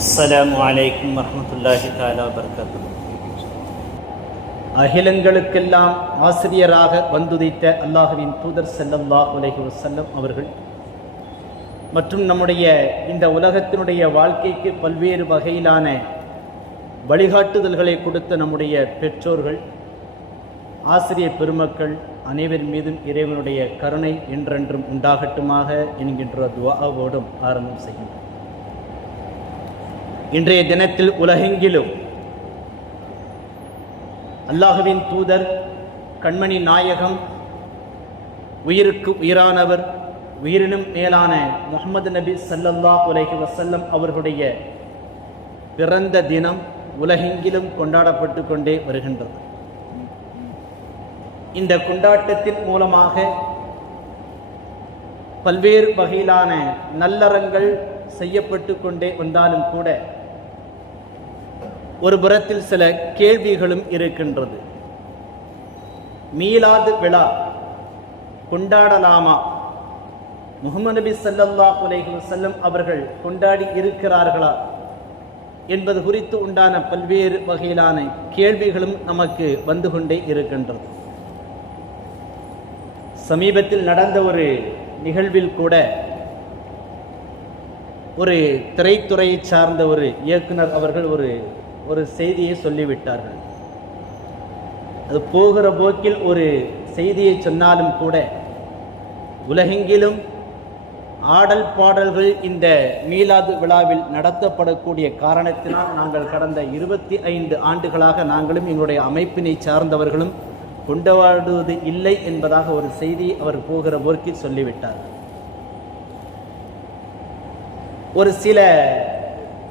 அஸ்ஸலாம் வலைக்கம் வரமத்துல்லாஹி தாலா வர்க்கத்து அகிலங்களுக்கெல்லாம் ஆசிரியராக வந்துதைத்த அல்லாஹுவின் தூதர் செல்லல்லாஹ் உலகி வசல்லம் அவர்கள் மற்றும் நம்முடைய இந்த உலகத்தினுடைய வாழ்க்கைக்கு பல்வேறு வகையிலான வழிகாட்டுதல்களை கொடுத்த நம்முடைய பெற்றோர்கள் ஆசிரிய பெருமக்கள் அனைவர் மீதும் இறைவனுடைய கருணை என்றென்றும் உண்டாகட்டுமாக என்கின்ற துவாவோடும் ஆரம்பம் செய்கின்றனர் இன்றைய தினத்தில் உலகெங்கிலும் அல்லாஹுவின் தூதர் கண்மணி நாயகம் உயிருக்கு உயிரானவர் உயிரினும் மேலான முகமது நபி சல்லல்லா உலகி வசல்லம் அவர்களுடைய பிறந்த தினம் உலகெங்கிலும் கொண்டாடப்பட்டு கொண்டே வருகின்றது. இந்த கொண்டாட்டத்தின் மூலமாக பல்வேறு வகையிலான நல்லறங்கள் செய்யப்பட்டு கொண்டே வந்தாலும் கூட ஒரு புறத்தில் சில கேள்விகளும் இருக்கின்றது. மீலாது விழா கொண்டாடலாமா? முகமது நபி சல்லல்லா அலைஹி வஸல்லம் அவர்கள் கொண்டாடி இருக்கிறார்களா? என்பது குறித்து உண்டான பல்வேறு வகையிலான கேள்விகளும் நமக்கு வந்து கொண்டே இருக்கின்றது. சமீபத்தில் நடந்த ஒரு நிகழ்வில் கூட ஒரு திரைத்துறையை சார்ந்த ஒரு இயக்குனர் அவர்கள் ஒரு ஒரு செய்தியை சொல்லிவிட்டார்கள். அது போகிற போக்கில் ஒரு செய்தியை சொன்னாலும் கூட உலகெங்கிலும் ஆடல் பாடல்கள் இந்த மீலாது விழாவில் நடத்தப்படக்கூடிய காரணத்தினால் நாங்கள் கடந்த இருபத்தி ஐந்து ஆண்டுகளாக நாங்களும் எங்களுடைய அமைப்பினை சார்ந்தவர்களும் கொண்டாடுவது இல்லை என்பதாக ஒரு செய்தி அவர் போகிற போக்கில் சொல்லிவிட்டார் ஒரு சில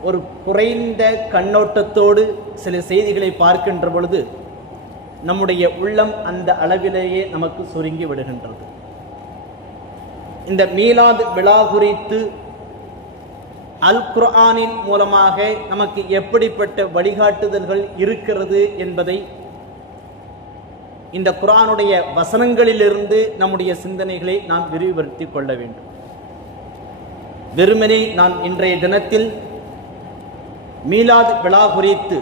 ஒரு குறைந்த கண்ணோட்டத்தோடு சில செய்திகளை பார்க்கின்ற பொழுது நம்முடைய உள்ளம் அந்த அளவிலேயே நமக்கு சுருங்கி விடுகின்றது. இந்த மீலாது விழா குறித்து அல் குர்ஆனின் மூலமாக நமக்கு எப்படிப்பட்ட வழிகாட்டுதல்கள் இருக்கிறது என்பதை இந்த குரானுடைய வசனங்களிலிருந்து நம்முடைய சிந்தனைகளை நாம் விரிவுபடுத்தி கொள்ள வேண்டும். வெறுமனே நான் இன்றைய தினத்தில் மீலாது விழா குறித்து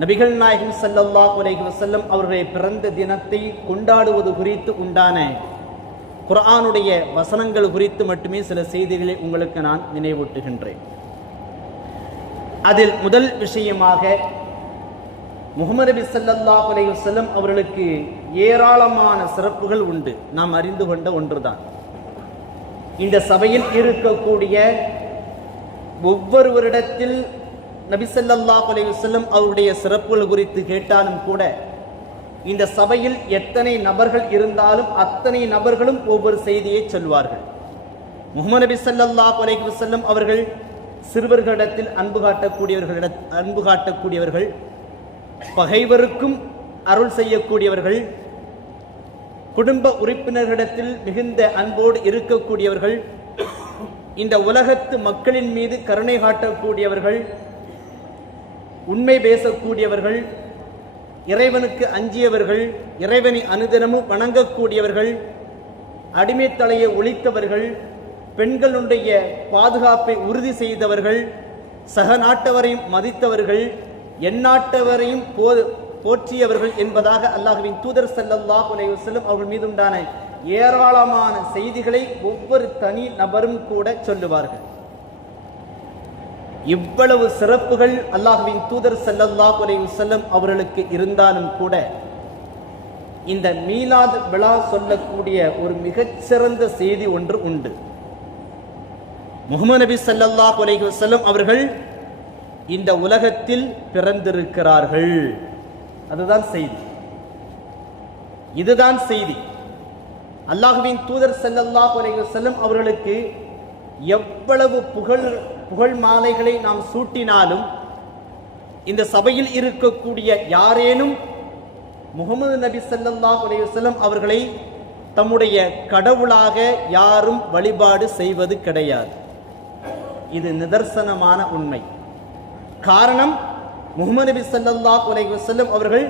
நபிகள் நாயகம் சல்லல்லா அலைஹி வசல்லம் அவருடைய பிறந்த தினத்தை கொண்டாடுவது குறித்து உண்டான குரானுடைய வசனங்கள் குறித்து மட்டுமே சில செய்திகளை உங்களுக்கு நான் நினைவூட்டுகின்றேன். அதில் முதல் விஷயமாக முகமது நபி சல்லல்லா அலைஹி வசல்லம் அவர்களுக்கு ஏராளமான சிறப்புகள் உண்டு. நாம் அறிந்து கொண்ட ஒன்றுதான். இந்த சபையில் இருக்கக்கூடிய ஒவ்வொருவரிடத்தில் நபிசல்லா அலையுசல்லம் அவருடைய சிறப்புகள் குறித்து கேட்டாலும் கூட இந்த சபையில் எத்தனை நபர்கள் இருந்தாலும் அத்தனை நபர்களும் ஒவ்வொரு செய்தியை சொல்வார்கள். முகமது நபி சல்லா அலைகுசல்லம் அவர்கள் சிறுவர்களிடத்தில் அன்பு காட்டக்கூடியவர்களிட அன்பு காட்டக்கூடியவர்கள் பகைவருக்கும் அருள் செய்யக்கூடியவர்கள் குடும்ப உறுப்பினர்களிடத்தில் மிகுந்த அன்போடு இருக்கக்கூடியவர்கள் இந்த உலகத்து மக்களின் மீது கருணை காட்டக்கூடியவர்கள் உண்மை பேசக்கூடியவர்கள் இறைவனுக்கு அஞ்சியவர்கள் இறைவனை அனுதினமும் வணங்கக்கூடியவர்கள் அடிமைத்தலையை ஒழித்தவர்கள் பெண்களுடைய பாதுகாப்பை உறுதி செய்தவர்கள் சக நாட்டவரையும் மதித்தவர்கள் எந்நாட்டவரையும் போ போற்றியவர்கள் என்பதாக அல்லாஹுவின் தூதர் செல்லல்லா அலைஹி செல்லும் அவர்கள் மீது உண்டான ஏராளமான செய்திகளை ஒவ்வொரு தனி நபரும் கூட சொல்லுவார்கள். இவ்வளவு சிறப்புகள் அல்லாஹுவின் தூதர் செல்லல்லா குறையும் செல்லும் அவர்களுக்கு இருந்தாலும் கூட இந்த மீலாத் விழா சொல்லக்கூடிய ஒரு மிகச்சிறந்த செய்தி ஒன்று உண்டு. முகமது நபி சல்லல்லா அலைஹி வசல்லம் அவர்கள் இந்த உலகத்தில் பிறந்திருக்கிறார்கள். அதுதான் செய்தி. இதுதான் செய்தி. அல்லாஹுவின் தூதர் செல்லல்லா அலைஹி வசல்லம் அவர்களுக்கு எவ்வளவு புகழ் புகழ் மாலைகளை நாம் சூட்டினாலும் இந்த சபையில் இருக்கக்கூடிய யாரேனும் முகமது நபி ஸல்லல்லாஹு அலைஹி அவர்களை தம்முடைய கடவுளாக யாரும் வழிபாடு செய்வது கிடையாது. இது நிதர்சனமான உண்மை. காரணம் முகமது நபி ஸல்லல்லாஹு அலைஹி அவர்கள்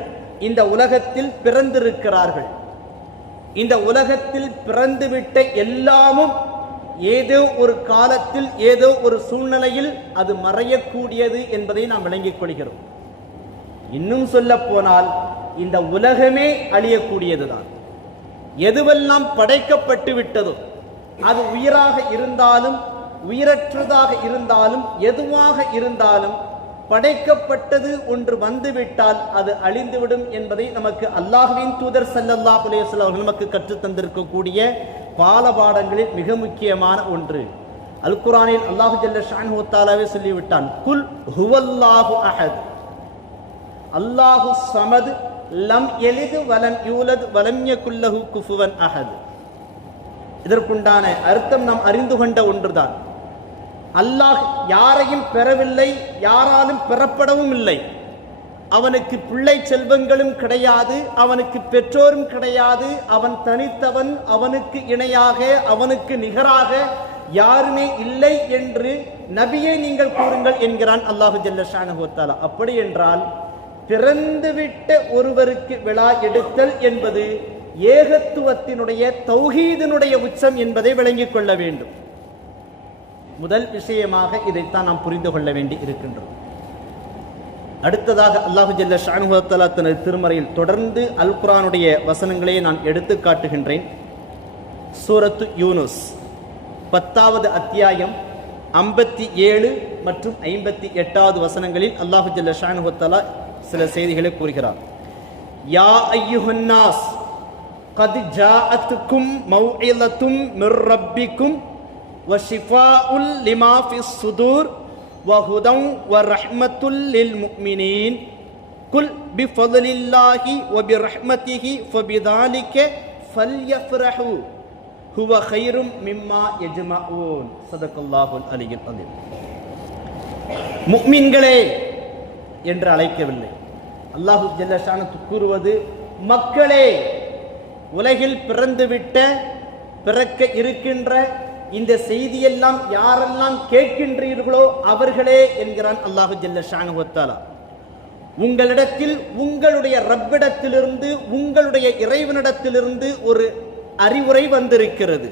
இந்த உலகத்தில் பிறந்திருக்கிறார்கள். இந்த உலகத்தில் பிறந்துவிட்ட எல்லாமும் ஏதோ ஒரு காலத்தில் ஏதோ ஒரு சூழ்நிலையில் அது மறையக்கூடியது என்பதை நாம் விளங்கிக் கொள்கிறோம். இன்னும் சொல்ல போனால் இந்த உலகமே அழியக்கூடியதுதான். எதுவெல்லாம் படைக்கப்பட்டு விட்டதோ அது உயிராக இருந்தாலும் உயிரற்றதாக இருந்தாலும் எதுவாக இருந்தாலும் படைக்கப்பட்டது ஒன்று வந்துவிட்டால் அது அழிந்துவிடும் என்பதை நமக்கு அல்லாஹுவின் தூதர் சல்லல்லா புலேசல் அவர்கள் நமக்கு கற்றுத் தந்திருக்கக்கூடிய பாலபாடங்களில் மிக முக்கியமான ஒன்று. அல் குரானில் அல்லாஹு ஜல்ல ஷான் தஆலாவே சொல்லிவிட்டான் குல் ஹுவல்லாஹு அஹத். அல்லாஹு சமது லம் எளிது வலம் யூலது வலம் யகுல்லஹு குஃபுவன் அஹத். இதற்குண்டான அர்த்தம் நாம் அறிந்து கொண்ட ஒன்றுதான். அல்லாஹ் யாரையும் பெறவில்லை யாராலும் பெறப்படவும் இல்லை. அவனுக்கு பிள்ளை செல்வங்களும் கிடையாது அவனுக்கு பெற்றோரும் கிடையாது அவன் தனித்தவன் அவனுக்கு இணையாக அவனுக்கு நிகராக யாருமே இல்லை என்று நபியை நீங்கள் கூறுங்கள் என்கிறான் அல்லாஹு ஜல்லஷானுத்தாலா அப்படி என்றால் பிறந்துவிட்ட ஒருவருக்கு விழா எடுத்தல் என்பது ஏகத்துவத்தினுடைய தௌஹீதினுடைய உச்சம் என்பதை விளங்கிக் கொள்ள வேண்டும். முதல் விஷயமாக இதைத்தான் நாம் புரிந்து கொள்ள வேண்டி இருக்கின்றோம். அடுத்ததாக அல்லாஹு ஜல்ல ஷானுஹத்தலா தனது திருமறையில் தொடர்ந்து அல் குரானுடைய வசனங்களை நான் எடுத்து காட்டுகின்றேன். சூரத்து யூனுஸ் பத்தாவது அத்தியாயம் ஐம்பத்தி ஏழு மற்றும் ஐம்பத்தி எட்டாவது வசனங்களில் அல்லாஹு ஜல்ல ஷானுஹத்தலா சில செய்திகளை கூறுகிறார். யா ஐயுஹன்னாஸ் கது ஜாஅத்துக்கும் மௌஇலத்தும் மிர் ரப்பிக்கும் وشفاء لما في الصدور وهدى ورحمة للمؤمنين قل بفضل الله وبرحمته فبذلك فليفرحوا هو خير مما يجمعون صدق الله العلي العظيم முக்மின்களே என்று அழைக்கவில்லை அல்லாஹு ஜல்லஷானத்து கூறுவது மக்களே உலகில் பிறந்துவிட்ட பிறக்க இருக்கின்ற இந்த செய்தியெல்லாம் யாரெல்லாம் கேட்கின்றீர்களோ அவர்களே என்கிறான் அல்லாஹு ஜல்ல ஷானுவத்தாலா உங்களிடத்தில் உங்களுடைய ரப்பிடத்திலிருந்து உங்களுடைய இறைவனிடத்திலிருந்து ஒரு அறிவுரை வந்திருக்கிறது.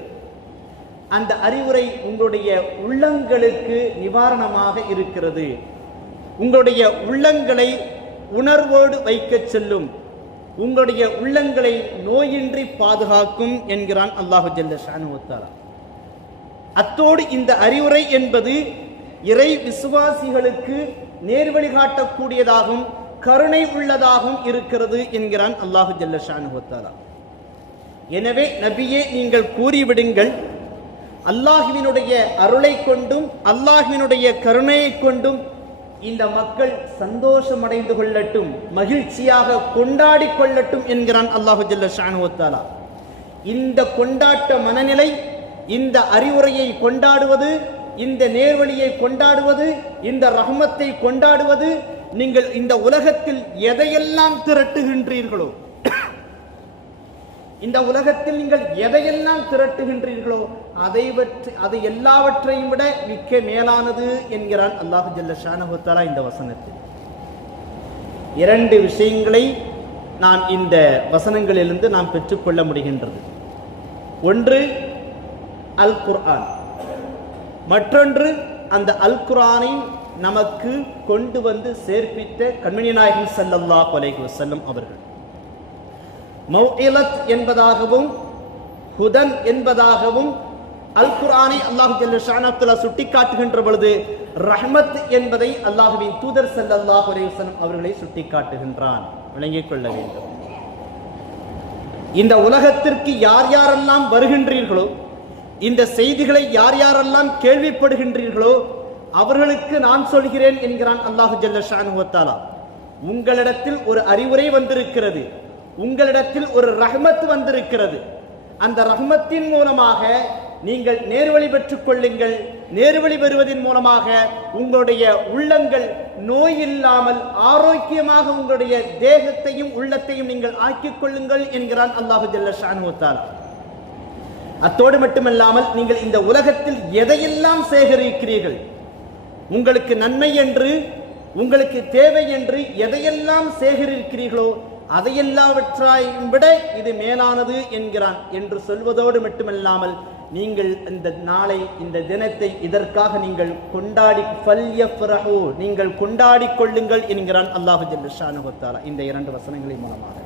அந்த அறிவுரை உங்களுடைய உள்ளங்களுக்கு நிவாரணமாக இருக்கிறது. உங்களுடைய உள்ளங்களை உணர்வோடு வைக்கச் செல்லும். உங்களுடைய உள்ளங்களை நோயின்றி பாதுகாக்கும் என்கிறான் அல்லாஹு ஜல்ல ஷானுவத்தாலா அத்தோடு இந்த அறிவுரை என்பது இறை விசுவாசிகளுக்கு நேர்வழி காட்டக்கூடியதாகவும் கருணை உள்ளதாகவும் இருக்கிறது என்கிறான் அல்லாஹு ஜல்ல ஷானுவத்தாலா எனவே நபியே நீங்கள் கூறிவிடுங்கள் அல்லாஹுவினுடைய அருளை கொண்டும் அல்லாஹுவினுடைய கருணையை கொண்டும் இந்த மக்கள் சந்தோஷம் அடைந்து கொள்ளட்டும் மகிழ்ச்சியாக கொண்டாடி கொள்ளட்டும் என்கிறான் அல்லாஹு ஜல்ல ஷானுவத்தாலா இந்த கொண்டாட்ட மனநிலை இந்த அறிவுரையை கொண்டாடுவது இந்த நேர்வழியை கொண்டாடுவது இந்த ரஹமத்தை கொண்டாடுவது நீங்கள் இந்த உலகத்தில் எதையெல்லாம் திரட்டுகின்றீர்களோ இந்த உலகத்தில் நீங்கள் எதையெல்லாம் திரட்டுகின்றீர்களோ அதை பற்றி அது எல்லாவற்றையும் விட மிக்க மேலானது என்கிறான் அல்லாஹு ஜல்ல ஷானஹுத்தாலா இந்த வசனத்தில். இரண்டு விஷயங்களை நான் இந்த வசனங்களிலிருந்து நாம் பெற்றுக்கொள்ள முடிகின்றது. ஒன்று அல் குர்ஆன் மற்றொன்று அந்த அல் குரானை நமக்கு கொண்டு வந்து சேர்ப்பித்த கண்மணி நாயகம் சல்லல்லா கொலைகு வஸல்லம் அவர்கள். மௌஇலத் என்பதாகவும் ஹுதன் என்பதாகவும் அல் குரானை அல்லாஹ் ஜல்ல ஷானத்துல்லா சுட்டிக்காட்டுகின்ற பொழுது ரஹ்மத் என்பதை அல்லாஹுவின் தூதர் சல்லல்லா அலைஹி அவர்களை சுட்டி காட்டுகின்றான் விளங்கிக் கொள்ள வேண்டும். இந்த உலகத்திற்கு யார் யாரெல்லாம் வருகின்றீர்களோ இந்த செய்திகளை யார் யாரெல்லாம் கேள்விப்படுகின்றீர்களோ அவர்களுக்கு நான் சொல்கிறேன் என்கிறான் அல்லாஹு ஜல்ல உங்களிடத்தில் ஒரு அறிவுரை வந்திருக்கிறது. உங்களிடத்தில் ஒரு ரஹ்மத் வந்திருக்கிறது. அந்த ரஹ்மத்தின் மூலமாக நீங்கள் நேர்வழி பெற்றுக் கொள்ளுங்கள். நேர்வழி பெறுவதன் மூலமாக உங்களுடைய உள்ளங்கள் நோய் இல்லாமல் ஆரோக்கியமாக உங்களுடைய தேகத்தையும் உள்ளத்தையும் நீங்கள் ஆக்கிக் கொள்ளுங்கள் என்கிறான் அல்லாஹு ஜல்ல அத்தோடு மட்டுமல்லாமல் நீங்கள் இந்த உலகத்தில் எதையெல்லாம் சேகரிக்கிறீர்கள்? உங்களுக்கு நன்மை என்று உங்களுக்கு தேவை என்று எதையெல்லாம் சேகரிக்கிறீர்களோ அதையெல்லாவற்றாயும் விட இது மேலானது என்கிறான் என்று சொல்வதோடு மட்டுமல்லாமல் நீங்கள் இந்த நாளை இந்த தினத்தை இதற்காக நீங்கள் கொண்டாடி நீங்கள் கொண்டாடிக் கொள்ளுங்கள் என்கிறான் அல்லாஹு ஜல்லஷானு இந்த இரண்டு வசனங்களின் மூலமாக.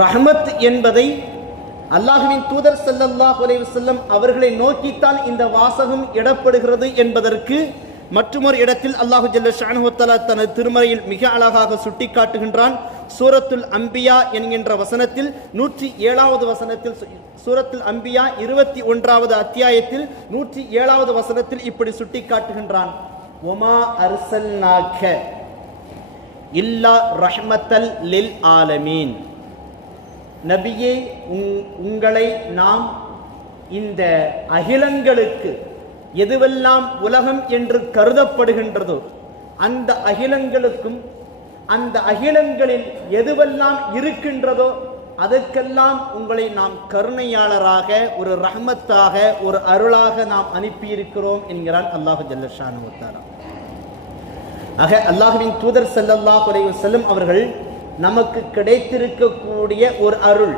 ரஹ்மத் என்பதை அல்லாஹுவின் தூதர் செல்லல்லாஹ் அலைஹி அவர்களை நோக்கித்தான் இந்த வாசகம் இடப்படுகிறது என்பதற்கு மற்றொரு இடத்தில் அல்லாஹு ஜல்ல ஷானு தனது திருமறையில் மிக அழகாக சுட்டிக்காட்டுகின்றான். சூரத்துல் அம்பியா என்கின்ற வசனத்தில் நூற்றி ஏழாவது வசனத்தில் சூரத்துல் அம்பியா இருபத்தி ஒன்றாவது அத்தியாயத்தில் நூற்றி ஏழாவது வசனத்தில் இப்படி சுட்டிக்காட்டுகின்றான். ஒமா அர்சல்நாக்க இல்லா ரஹ்மத்தல் லில் ஆலமீன். நபியே உங்- உங்களை நாம் இந்த அகிலங்களுக்கு எதுவெல்லாம் உலகம் என்று கருதப்படுகின்றதோ அந்த அகிலங்களுக்கும் அந்த அகிலங்களில் எதுவெல்லாம் இருக்கின்றதோ அதற்கெல்லாம் உங்களை நாம் கருணையாளராக ஒரு ரஹ்மத்தாக ஒரு அருளாக நாம் அனுப்பியிருக்கிறோம் என்கிறான் அல்லாஹு ஜல்லஷானு ஆக அல்லாஹுவின் தூதர் ஸல்லல்லாஹு செல்லும் அவர்கள் நமக்கு கிடைத்திருக்கக்கூடிய ஒரு அருள்.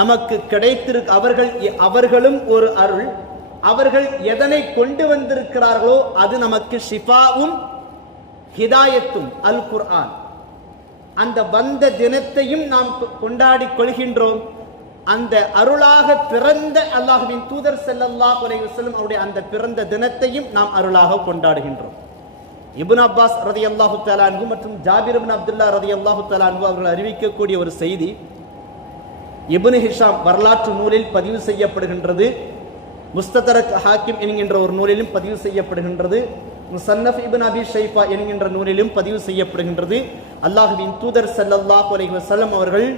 நமக்கு கிடைத்திருக்க அவர்கள் அவர்களும் ஒரு அருள். அவர்கள் எதனை கொண்டு வந்திருக்கிறார்களோ அது நமக்கு ஷிஃபாவும் ஹிதாயத்தும் அல் குர்ஆன். அந்த வந்த தினத்தையும் நாம் கொண்டாடி கொண்டாடிக் கொள்கின்றோம். அந்த அருளாக பிறந்த அல்லாஹுவின் தூதர் செல்லல்லா அலைஹி வஸல்லம் அவருடைய அந்த பிறந்த தினத்தையும் நாம் அருளாக கொண்டாடுகின்றோம். இபுன் அப்பாஸ் ரதி அல்லாஹு தலான்கு மற்றும் ஜாபிர் இபின் அப்துல்லா ரதி அல்லாஹு தலான்கு அவர்கள் அறிவிக்கக்கூடிய ஒரு செய்தி இபுன் ஹிஷாம் வரலாற்று நூலில் பதிவு செய்யப்படுகின்றது. முஸ்ததரக் ஹாக்கிம் என்கின்ற ஒரு நூலிலும் பதிவு செய்யப்படுகின்றது. முசன்னஃப் இபின் அபி ஷைஃபா என்கின்ற நூலிலும் பதிவு செய்யப்படுகின்றது. அல்லாஹுவின் தூதர் ஸல்லல்லாஹு அலைஹி வஸல்லம் அவர்கள்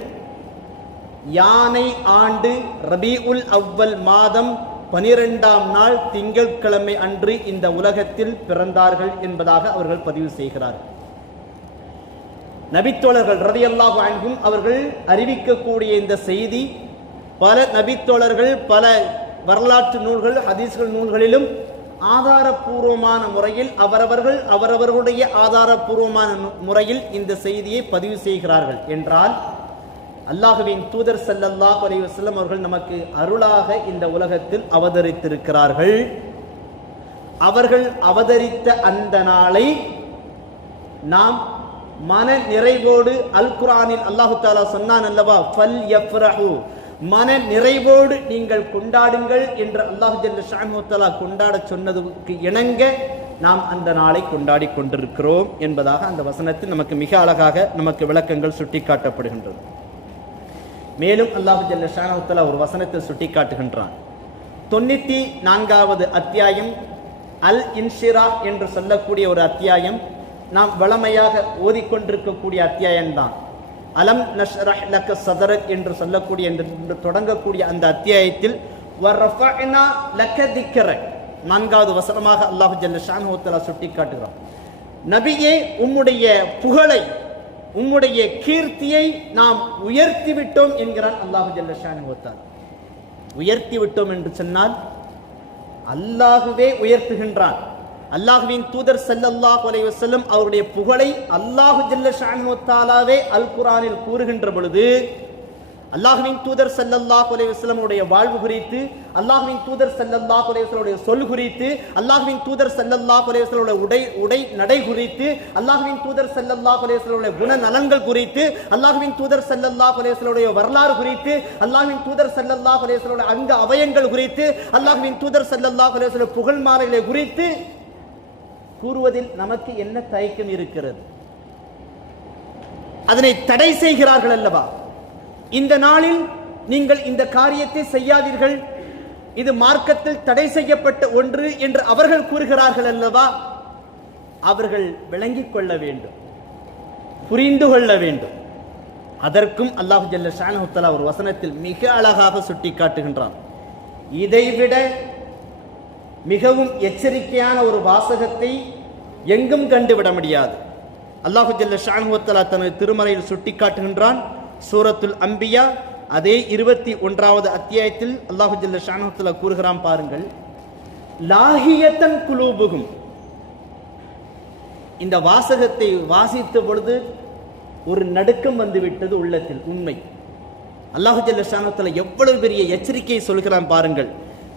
யானை ஆண்டு ரபீஉல் அவ்வல் மாதம் பனிரெண்டாம் நாள் திங்கட்கிழமை அன்று இந்த உலகத்தில் பிறந்தார்கள் என்பதாக அவர்கள் பதிவு செய்கிறார்கள் நபித்தோழர்கள் ரதியல்லாஹு அன்ஹும் அவர்கள் அறிவிக்கக்கூடிய இந்த செய்தி பல நபித்தோழர்கள் பல வரலாற்று நூல்கள் ஹதீஸ்கள் நூல்களிலும் ஆதாரபூர்வமான முறையில் அவரவர்கள் அவரவர்களுடைய ஆதாரபூர்வமான முறையில் இந்த செய்தியை பதிவு செய்கிறார்கள். என்றால் அல்லாஹுவின் தூதர் செல்லல்லாஹ் அலைஹி அவர்கள் நமக்கு அருளாக இந்த உலகத்தில் அவதரித்திருக்கிறார்கள். அவர்கள் அவதரித்த அந்த நாளை நாம் மன நிறைவோடு அல் குரானில் அல்லாஹு தாலா சொன்னான் அல்லவா ஃபல் எஃப்ரஹு மன நிறைவோடு நீங்கள் கொண்டாடுங்கள் என்று அல்லாஹு ஜல்ல ஷானு கொண்டாட சொன்னதுக்கு இணங்க நாம் அந்த நாளை கொண்டாடி கொண்டிருக்கிறோம் என்பதாக அந்த வசனத்தில் நமக்கு மிக அழகாக நமக்கு விளக்கங்கள் சுட்டிக்காட்டப்படுகின்றது. மேலும் அல்லாஹு ஜல்ல ஷானு ஒரு வசனத்தை சுட்டிக்காட்டுகின்றான். தொண்ணூத்தி நான்காவது அத்தியாயம் அல் இன்ஷிரா என்று சொல்லக்கூடிய ஒரு அத்தியாயம் நாம் வளமையாக ஓதிக்கொண்டிருக்கக்கூடிய அத்தியாயம்தான். அலம் நஷ்ரஹ் லக்க சதரக் என்று சொல்லக்கூடிய என்று தொடங்கக்கூடிய அந்த அத்தியாயத்தில் லக்க நான்காவது வசனமாக அல்லாஹு ஜல்ல ஷானு சுட்டி காட்டுகிறான் நபியே உம்முடைய புகழை உம்முடைய கீர்த்தியை நாம் உயர்த்தி விட்டோம் என்கிறான் அல்லாஹு ஜல்லஷான் உயர்த்தி விட்டோம் என்று சொன்னால் அல்லாஹுவே உயர்த்துகின்றான். அல்லாஹுவின் தூதர் ஸல்லல்லாஹு அலைஹி வஸல்லம் அவருடைய புகழை அல்லாஹு ஜல்லஷான் அல் குரானில் கூறுகின்ற பொழுது அல்லாஹுவின் தூதர் ஸல்லல்லாஹு அலைஹி வாழ்வு குறித்து அல்லாஹுவின் தூதர் ஸல்லல்லாஹு அலைஹி சொல் குறித்து அல்லாஹுவின் தூதர் ஸல்லல்லாஹு அலைஹி உடை உடை நடை குறித்து அல்லாஹுவின் தூதர் ஸல்லல்லாஹு அலைஹி வஸல்லம் குண நலன்கள் குறித்து அல்லாஹுவின் தூதர் ஸல்லல்லாஹு அலைஹி வரலாறு குறித்து அல்லாஹுவின் தூதர் ஸல்லல்லாஹு அலைஹி அங்க அவயங்கள் குறித்து அல்லாஹுவின் தூதர் ஸல்லல்லாஹு அலைஹி புகழ் மாலைகளை குறித்து கூறுவதில் நமக்கு என்ன தயக்கம் இருக்கிறது? அதனை தடை செய்கிறார்கள் அல்லவா? இந்த நாளில் நீங்கள் இந்த காரியத்தை செய்யாதீர்கள். இது மார்க்கத்தில் தடை செய்யப்பட்ட ஒன்று என்று அவர்கள் கூறுகிறார்கள் அல்லவா? அவர்கள் விளங்கிக் கொள்ள வேண்டும். புரிந்து கொள்ள வேண்டும். அதற்கும் அல்லாஹு ஜல்ல ஷானஹுத்தலா ஒரு வசனத்தில் மிக அழகாக சுட்டி காட்டுகின்றான் இதைவிட மிகவும் எச்சரிக்கையான ஒரு வாசகத்தை எங்கும் கண்டுவிட முடியாது. அல்லாஹு ஜல்ல ஷானஹுத்தலா தனது திருமறையில் சுட்டி காட்டுகின்றான் சூரத்துல் அம்பியா அதே இருபத்தி ஒன்றாவது அத்தியாயத்தில் அல்லாஹு ஜல்ல கூறுகிறான் பாருங்கள். லாஹியத்தன் குலூபுகும். இந்த வாசகத்தை வாசித்த பொழுது ஒரு நடுக்கம் வந்துவிட்டது உள்ளத்தில் உண்மை. அல்லாஹு ஷானத்துல எவ்வளவு பெரிய எச்சரிக்கையை சொல்கிறான் பாருங்கள்.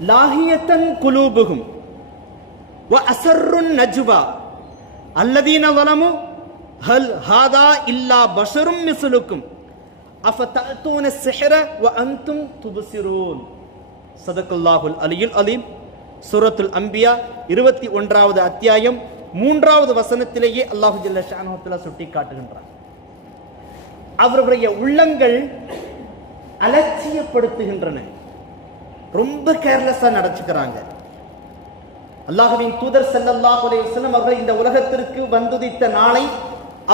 லாஹியத்தன் குலூபுகும். அசர்ருன் நஜ்வா. அல்லதீன வலமு ஹல் ஹாதா இல்லா பஷரும் மிசுலுக்கும். அஃபதஅதூன ஸிஹ்ர வ அலியுல் அலீம். சூரத்துல் அம்பியா இருபத்தி ஒன்றாவது அத்தியாயம் மூன்றாவது வசனத்திலேயே அல்லாஹு ஜல்ல ஷானுவத்தில் சுட்டி காட்டுகின்றார் அவருடைய உள்ளங்கள் அலட்சியப்படுத்துகின்றன. ரொம்ப கேர்லெஸ்ஸா நடச்சுக்கிறாங்க அல்லாஹுவின் தூதர் ஸல்லல்லாஹு அலைஹி அவர்கள் இந்த உலகத்திற்கு வந்துதித்த நாளை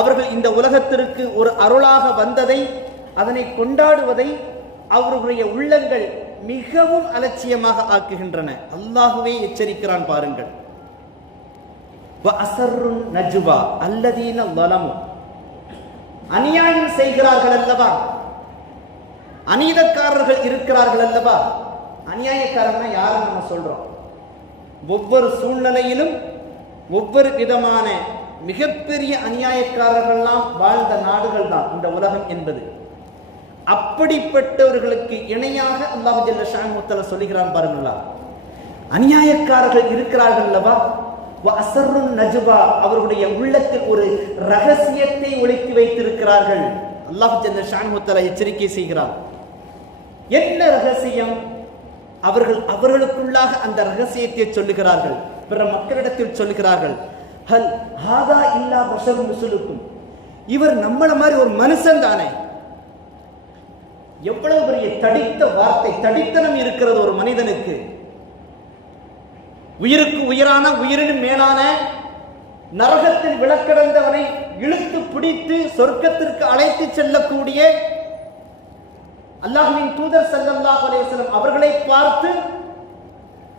அவர்கள் இந்த உலகத்திற்கு ஒரு அருளாக வந்ததை அதனை கொண்டாடுவதை அவர்களுடைய உள்ளங்கள் மிகவும் அலட்சியமாக ஆக்குகின்றன. அல்லாஹுவே எச்சரிக்கிறான் பாருங்கள். வ அல்லதீன வலமும் அநியாயம் செய்கிறார்கள் அல்லவா? அநீதக்காரர்கள் இருக்கிறார்கள் அல்லவா? அநியாயக்காரன்னா யாரும் நம்ம சொல்றோம்? ஒவ்வொரு சூழ்நிலையிலும் ஒவ்வொரு விதமான மிகப்பெரிய அநியாயக்காரர்கள்லாம் வாழ்ந்த நாடுகள் தான் இந்த உலகம் என்பது. அப்படிப்பட்டவர்களுக்கு இணையாக அல்லாஹு ஜல்ல சொல்லுகிறான் பாருங்களா. அநியாயக்காரர்கள் இருக்கிறார்கள் அல்லவா வ அசர்ருன் அவர்களுடைய உள்ளத்தில் ஒரு ரகசியத்தை ஒழித்து வைத்திருக்கிறார்கள். அல்லாஹு ஜல்ல ஷான்முத்தல எச்சரிக்கை செய்கிறார் என்ன ரகசியம்? அவர்கள் அவர்களுக்குள்ளாக அந்த ரகசியத்தை சொல்லுகிறார்கள். பிற மக்களிடத்தில் சொல்லுகிறார்கள். ஹல் ஹாதா இல்லா பஷர் முசுலுக்கும் இவர் நம்மள மாதிரி ஒரு மனுஷன் தானே. எவ்வளவு பெரிய தடித்த வார்த்தை தடித்தனம் இருக்கிறது ஒரு மனிதனுக்கு. உயிருக்கு உயிரான உயிரினும் மேலான நரகத்தில் விளக்கடைந்தவனை இழுத்து பிடித்து சொர்க்கத்திற்கு அழைத்து செல்லக்கூடிய அல்லாஹின் தூதர் ஸல்லல்லாஹு அலைஹி அவர்களை பார்த்து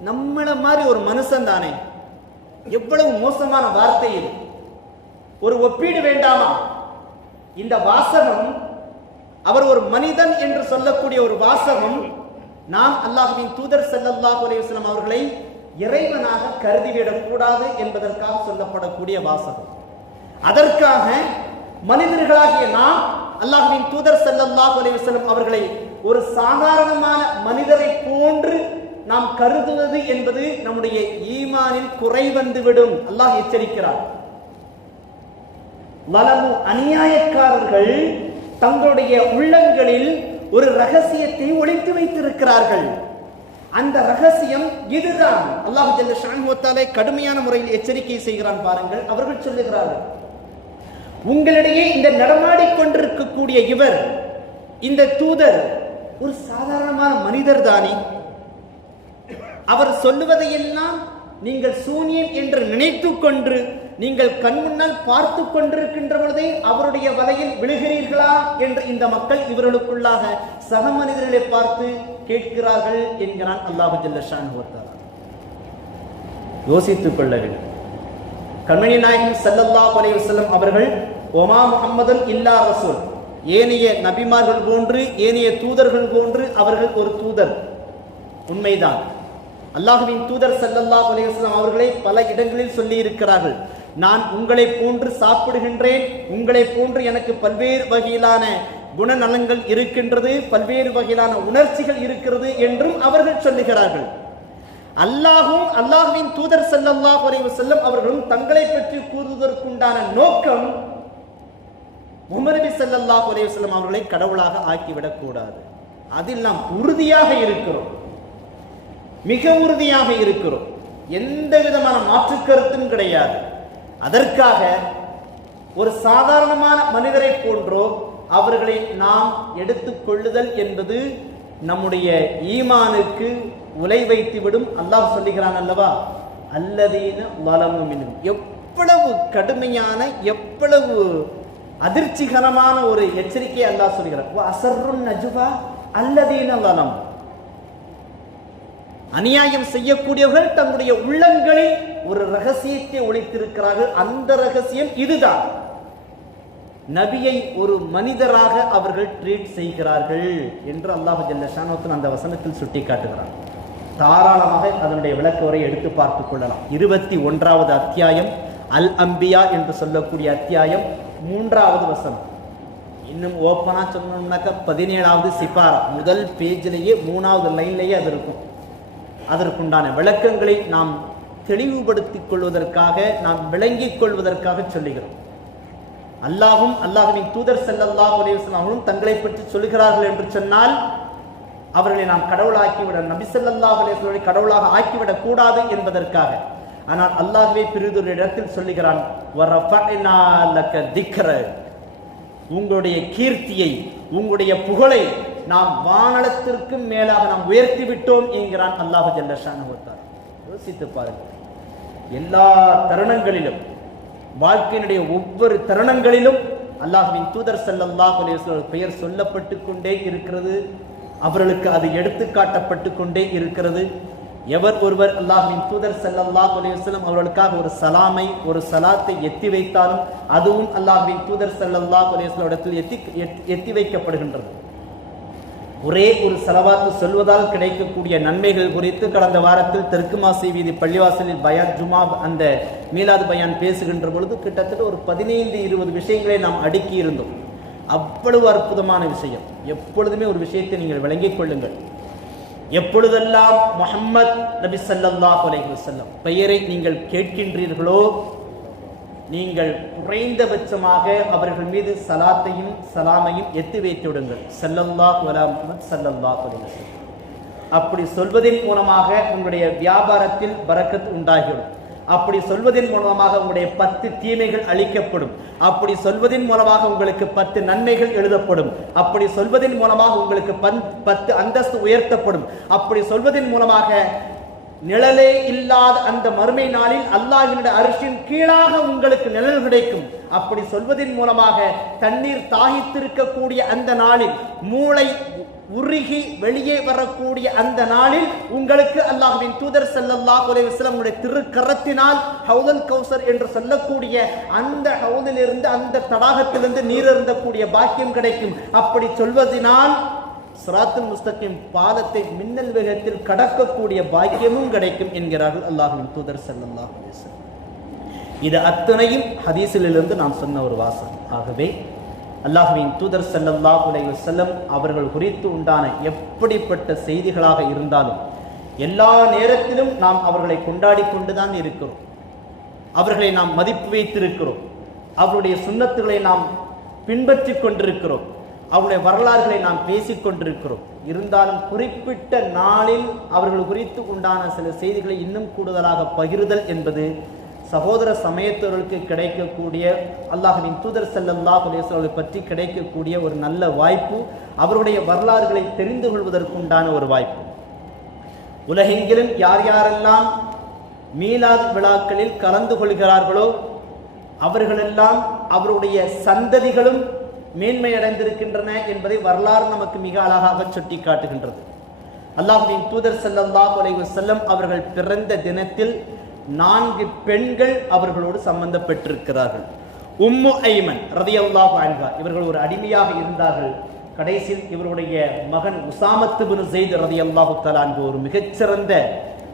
நம்மள மாதிரி ஒரு மனுஷன் தானே. எவ்வளவு மோசமான வார்த்தையில். ஒரு ஒப்பீடு வேண்டாமா? இந்த வாசகம் அவர் ஒரு மனிதன் என்று சொல்லக்கூடிய ஒரு வாசகம் நாம் அல்லாஹுவின் தூதர் ஸல்லல்லாஹு அலைஹி அவர்களை இறைவனாக கருதிவிடக் கூடாது என்பதற்காக சொல்லப்படக்கூடிய வாசகம். அதற்காக மனிதர்களாகிய நாம் அல்லாஹுவின் தூதர் செல்லல்லாஹ் அலைஹி அவர்களை ஒரு சாதாரணமான மனிதரை போன்று நாம் கருதுவது என்பது நம்முடைய ஈமானில் குறை வந்துவிடும் அல்லாஹ் எச்சரிக்கிறார். வலமு அநியாயக்காரர்கள் தங்களுடைய உள்ளங்களில் ஒரு ரகசியத்தை ஒழித்து வைத்திருக்கிறார்கள். அந்த ரகசியம் இதுதான். அல்லாஹ் ஜல்ல ஷான்ஹுவத்தாலே கடுமையான முறையில் எச்சரிக்கை செய்கிறான் பாருங்கள். அவர்கள் சொல்லுகிறார்கள் உங்களிடையே இந்த நடமாடிக்கொண்டிருக்கக்கூடிய இவர் இந்த தூதர் ஒரு சாதாரணமான மனிதர் தானே. அவர் சொல்லுவதையெல்லாம் நீங்கள் சூனியம் என்று நினைத்து கொண்டு நீங்கள் கண் முன்னால் பார்த்து கொண்டிருக்கின்ற பொழுதே அவருடைய வலையில் விழுகிறீர்களா என்று இந்த மக்கள் இவர்களுக்குள்ளாக சக மனிதர்களை பார்த்து கேட்கிறார்கள் என்கிறான் அல்லாஹு ஜல்லஷான் யோசித்துக் கொள்ள வேண்டும். கண்மணி நாயகம் செல்லல்லா அலைஹி செல்லும் அவர்கள் ஒமா முஹம்மதன் இல்லா ரசூல். ஏனைய நபிமார்கள் போன்று ஏனைய தூதர்கள் போன்று அவர்கள் ஒரு தூதர். உண்மைதான். அல்லாஹுவின் தூதர் செல்லல்லா அலைஹி அவர்களே அவர்களை பல இடங்களில் சொல்லி இருக்கிறார்கள் நான் உங்களை போன்று சாப்பிடுகின்றேன். உங்களை போன்று எனக்கு பல்வேறு வகையிலான குணநலங்கள் இருக்கின்றது பல்வேறு வகையிலான உணர்ச்சிகள் இருக்கிறது என்றும் அவர்கள் சொல்லுகிறார்கள். அல்லாஹும் அல்லாஹுவின் தூதர் செல்லல்லா அலைஹி செல்லும் அவர்களும் தங்களை பற்றி கூறுவதற்குண்டான நோக்கம் முஹம்மது செல்லல்லா ஸல்லல்லாஹு செல்லும் அவர்களை கடவுளாக ஆக்கிவிடக் கூடாது. அதில் நாம் உறுதியாக இருக்கிறோம். மிக உறுதியாக இருக்கிறோம். எந்த விதமான மாற்று கருத்தும் கிடையாது. அதற்காக ஒரு சாதாரணமான மனிதரை போன்றோ அவர்களை நாம் எடுத்துக்கொள்ளுதல் என்பது நம்முடைய ஈமானுக்கு உலை வைத்துவிடும் அல்லாஹ் சொல்லுகிறான் அல்லவா? அல்லதீன வலமுமினும் எவ்வளவு கடுமையான எவ்வளவு அதிர்ச்சிகரமான ஒரு எச்சரிக்கை அல்லாஹ் சொல்கிறார் அசர்ருன் நஜுவா அல்லதீன வலம். அநியாயம் செய்யக்கூடியவர்கள் தங்களுடைய உள்ளங்களில் ஒரு ரகசியத்தை ஒழித்திருக்கிறார்கள். அந்த ரகசியம் இதுதான். நபியை ஒரு மனிதராக அவர்கள் ட்ரீட் செய்கிறார்கள் என்று அல்லாஹ் ஜல்லஷானோத்தன் அந்த வசனத்தில் சுட்டி காட்டுகிறார் தாராளமாக அதனுடைய விளக்க உரை எடுத்து பார்த்துக் கொள்ளலாம். இருபத்தி ஒன்றாவது அத்தியாயம் அல் அம்பியா என்று சொல்லக்கூடிய அத்தியாயம் மூன்றாவது வசனம். இன்னும் ஓப்பனாக சொன்னோம்னாக்கா பதினேழாவது சிபாரா. முதல் பேஜிலேயே மூணாவது லைன்லேயே அது இருக்கும். அதற்குண்டான விளக்கங்களை நாம் தெளிவுபடுத்திக் கொள்வதற்காக நாம் விளங்கிக் கொள்வதற்காக சொல்லுகிறோம். அல்லாஹும் அல்லாஹுவின் தூதர் செல்லல்லா அலைஹி அவர்களும் தங்களை பற்றி சொல்லுகிறார்கள் என்று சொன்னால் அவர்களை நாம் கடவுளாக்கிவிட நபி ஸல்லல்லாஹு கடவுளாக ஆக்கிவிடக் கூடாது என்பதற்காக. ஆனால் அல்லாஹுவே பிரிதொரு இடத்தில் சொல்லுகிறான் உங்களுடைய கீர்த்தியை உங்களுடைய புகழை நாம் வானளத்திற்கும் மேலாக நாம் உயர்த்தி விட்டோம் என்கிறான் அல்லாஹு ஜல்லஷான் யோசித்து பாருங்கள். எல்லா தருணங்களிலும் வாழ்க்கையினுடைய ஒவ்வொரு தருணங்களிலும் அல்லாஹ்வின் தூதர் செல்லல்லாஹ் பெயர் சொல்லப்பட்டு கொண்டே இருக்கிறது. அவர்களுக்கு அது எடுத்துக்காட்டப்பட்டு கொண்டே இருக்கிறது. எவர் ஒருவர் அல்லாஹ்வின் தூதர் செல்லல்லாஹ் அலைஹி அவர்களுக்காக ஒரு சலாமை ஒரு சலாத்தை எத்தி வைத்தாலும் அதுவும் அல்லாஹின் தூதர் செல்லல்லாஹ் அலைஹி இடத்தில் எத்தி எத்தி- எத்தி வைக்கப்படுகின்றது. ஒரே ஒரு செலவாத்து சொல்வதால் கிடைக்கக்கூடிய நன்மைகள் குறித்து கடந்த வாரத்தில் தெற்கு மாசி வீதி பள்ளிவாசலில் பயான் ஜுமா அந்த மீலாது பயான் பேசுகின்ற பொழுது கிட்டத்தட்ட ஒரு பதினைந்து இருபது விஷயங்களை நாம் அடுக்கி இருந்தோம். அவ்வளவு அற்புதமான விஷயம். எப்பொழுதுமே ஒரு விஷயத்தை நீங்கள் விளங்கிக் கொள்ளுங்கள். எப்பொழுதெல்லாம் முகம்மது நபி சல்லா அலைஹி வசல்லம் பெயரை நீங்கள் கேட்கின்றீர்களோ நீங்கள் குறைந்தபட்சமாக அவர்கள் மீது சலாத்தையும் சலாமையும் எத்தி வைத்து விடுங்கள். ஸல்லல்லாஹு அலா முஹம்மத் ஸல்லல்லாஹு அப்படி சொல்வதன் மூலமாக உங்களுடைய வியாபாரத்தில் பறக்கத் உண்டாகிவிடும். அப்படி சொல்வதன் மூலமாக உங்களுடைய பத்து தீமைகள் அழிக்கப்படும். அப்படி சொல்வதன் மூலமாக உங்களுக்கு பத்து நன்மைகள் எழுதப்படும். அப்படி சொல்வதன் மூலமாக உங்களுக்கு பன்- பத்து அந்தஸ்து உயர்த்தப்படும். அப்படி சொல்வதன் மூலமாக நிழலே இல்லாத அந்த மறுமை நாளில் அல்லாஹினுடைய அரிசியின் கீழாக உங்களுக்கு நிழல் கிடைக்கும். அப்படி சொல்வதன் மூலமாக தண்ணீர் தாகித்திருக்கக்கூடிய அந்த நாளில் மூளை உருகி வெளியே வரக்கூடிய அந்த நாளில் உங்களுக்கு அல்லாஹுவின் தூதர் செல்லல்லா அலைஹி வஸல்லம் உடைய திருக்கரத்தினால் ஹவுதல் கௌசர் என்று சொல்லக்கூடிய அந்த ஹவுதிலிருந்து அந்த தடாகத்திலிருந்து நீர் இருந்தக்கூடிய பாக்கியம் கிடைக்கும். அப்படி சொல்வதனால் சிராத்துல் முஸ்தகிம் பாலத்தை மின்னல் வேகத்தில் கடக்கக்கூடிய பாக்கியமும் கிடைக்கும் என்கிறார்கள் அல்லாஹின் தூதர் செல்லல்லா அலைஹி இது அத்தனையும் ஹதீஸிலிருந்து நாம் சொன்ன ஒரு வாசகம். ஆகவே அல்லாஹ்வின் தூதர் செல்லல்லா உலக செல்லம் அவர்கள் குறித்து உண்டான எப்படிப்பட்ட செய்திகளாக இருந்தாலும் எல்லா நேரத்திலும் நாம் அவர்களை கொண்டாடி கொண்டுதான் இருக்கிறோம். அவர்களை நாம் மதிப்பு வைத்திருக்கிறோம். அவருடைய சுன்னத்துகளை நாம் பின்பற்றி கொண்டிருக்கிறோம். அவருடைய வரலாறுகளை நாம் பேசிக்கொண்டிருக்கிறோம் இருந்தாலும் குறிப்பிட்ட நாளில் அவர்கள் குறித்து உண்டான சில செய்திகளை இன்னும் கூடுதலாக பகிர்தல் என்பது சகோதர சமயத்தவர்களுக்கு கிடைக்கக்கூடிய அல்லாஹனின் தூதர் செல்லல்லா அவர்களை பற்றி கிடைக்கக்கூடிய ஒரு நல்ல வாய்ப்பு அவருடைய வரலாறுகளை தெரிந்து கொள்வதற்குண்டான ஒரு வாய்ப்பு. உலகெங்கிலும் யார் யாரெல்லாம் மீலாத் விழாக்களில் கலந்து கொள்கிறார்களோ அவர்களெல்லாம் அவருடைய சந்ததிகளும் மேன்மை அடைந்திருக்கின்றன என்பதை வரலாறு நமக்கு மிக அழகாக சுட்டி காட்டுகின்றது. அல்லாஹ்வின் தூதர் செல்லல்லா அலைஹி செல்லம் அவர்கள் பிறந்த தினத்தில் நான்கு பெண்கள் அவர்களோடு சம்பந்தப்பட்டிருக்கிறார்கள். உம்மு ஐமன் ரதியல்லா அன்ஹா இவர்கள் ஒரு அடிமையாக இருந்தார்கள். கடைசியில் இவருடைய மகன் உசாமத்து பின் ஜெயித் ரதியல்லாஹு தஆலா ஒரு மிகச்சிறந்த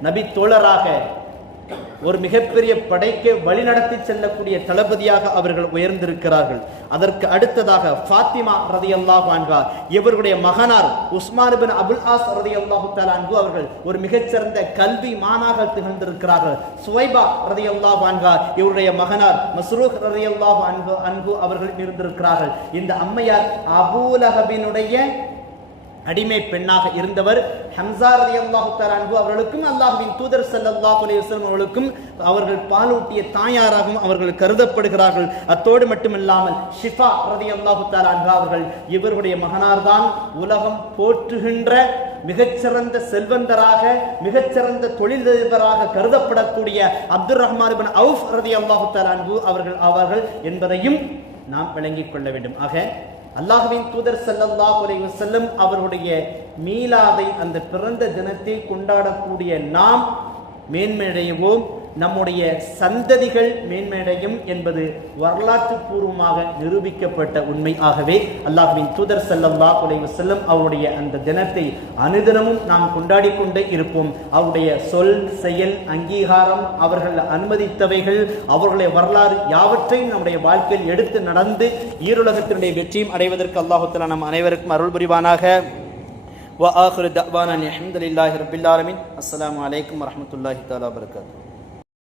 நபி தோழராக ஒரு மிகப்பெரிய படைக்கு வழிநடத்தி செல்லக்கூடிய தளபதியாக அவர்கள் உயர்ந்திருக்கிறார்கள். அதற்கு அடுத்ததாக ஃபாத்திமா ரதியல்லாஹு அன்ஹா இவருடைய மகனார் உஸ்மான் பின் அபுல் ஆஸ் ரதி அல்லாஹு தாலான்கு அவர்கள் ஒரு மிகச்சிறந்த கல்வி மானாக திகழ்ந்திருக்கிறார்கள். சுவைபா ரதியல்லாஹு அன்ஹா இவருடைய மகனார் மஸ்ரூக் ரதியல்லாஹு அன்பு அன்பு அவர்கள் இருந்திருக்கிறார்கள். இந்த அம்மையார் அபூலஹபினுடைய அடிமை பெண்ணாக இருந்தவர் ஹம்சா ரலியல்லாஹு தஆலா அன்பு அவர்களுக்கும் அல்லாஹுவின் தூதர் ஸல்லல்லாஹு அலைஹி அவர்களுக்கும் அவர்கள் பாலூட்டிய தாயாராகவும் அவர்கள் கருதப்படுகிறார்கள். அத்தோடு மட்டுமில்லாமல் ஷிஃபா ரதி அல்லாஹு அன்ஹா அவர்கள் இவருடைய மகனார்தான் உலகம் போற்றுகின்ற மிகச்சிறந்த செல்வந்தராக மிகச்சிறந்த தொழிலதிபராக கருதப்படக்கூடிய அப்துல் ரஹ்மான் அவுஃப் ரதி அல்லாஹு அன்ஹு அவர்கள் அவர்கள் என்பதையும் நாம் விளங்கிக் கொள்ள வேண்டும். ஆக அல்லாஹ்வின் தூதர் ஸல்லல்லாஹு அலைஹி செல்லும் அவருடைய மீலாதை அந்த பிறந்த தினத்தை கொண்டாடக்கூடிய நாம் மேன்மையடையவும் நம்முடைய சந்ததிகள் மேன்மையடையும் என்பது வரலாற்று பூர்வமாக நிரூபிக்கப்பட்ட உண்மை ஆகவே அல்லாஹ்வின் தூதர் ஸல்லல்லாஹு அலைஹி வஸல்லம் அவருடைய அந்த தினத்தை அனுதினமும் நாம் கொண்டாடி கொண்டே இருப்போம் அவருடைய சொல் செயல் அங்கீகாரம் அவர்கள் அனுமதித்தவைகள் அவர்களுடைய வரலாறு யாவற்றையும் நம்முடைய வாழ்க்கையில் எடுத்து நடந்து ஈருலகத்தினுடைய வெற்றியும் அடைவதற்கு அல்லாஹு தஆலா நம் அனைவருக்கும் அருள் புரிவானாக وآخر دعوانا الحمد لله رب العالمين السلام عليكم ورحمة الله تعالى وبركاته